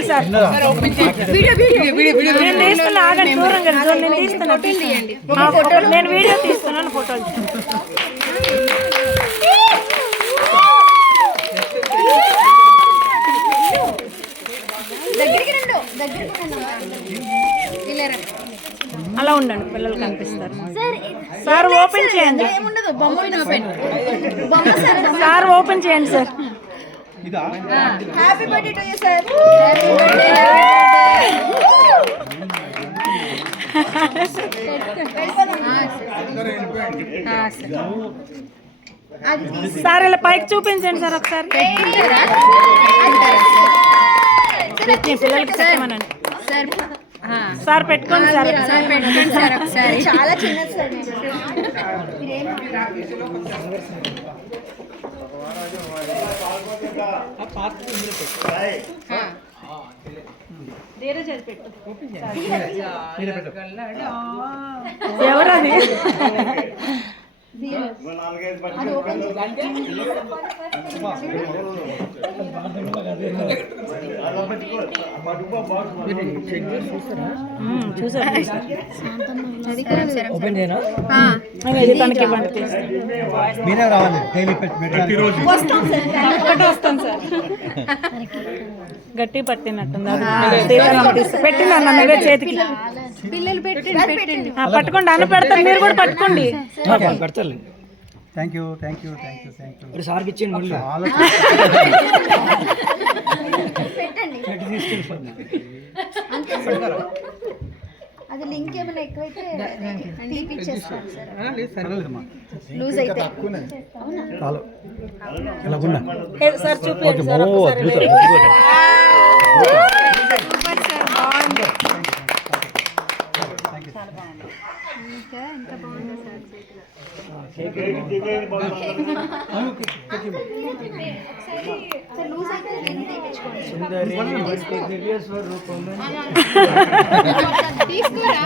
తీయాలి సార్. నేను తీస్తున్నా, ఆగండి, దూరంగా నేను తీస్తున్నా. నేను వీడియో తీస్తున్నాను, ఫోటోలు. అలా ఉండండి, పిల్లలు కనిపిస్తారు. సార్ ఓపెన్ చేయండి, సార్ ఓపెన్ చేయండి sir. Happy birthday to you sir. Sir ఇలా పైకి చూపించండి సార్ ఒకసారి. పిల్లలకి పెట్టమనండి సార్. పెట్టుకోండి సార్, చాలా చిన్నది సార్. ఎవరది? మీరే రావాలి. వస్తాను సార్. గట్టి పట్టినట్టుంది, పెట్టినా నువ్వే చేతికి. పిల్లలు పట్టుకోండి, అని పెడతాను, మీరు కూడా పట్టుకోండి. పెడతారు. Thank you, thank you, thank you, thank you. సార్కి ఇచ్చేయండి మళ్ళీ. అది లింక్ ఏమైనా ఎక్కువైతే తీపిచ్చేస్తాను సార్. లూజ్ అయితే సార్ చూపించండి సార్. ఇంకా ఎంత బాగుంది సార్. లూజ్ అయితే తీసుకోరా.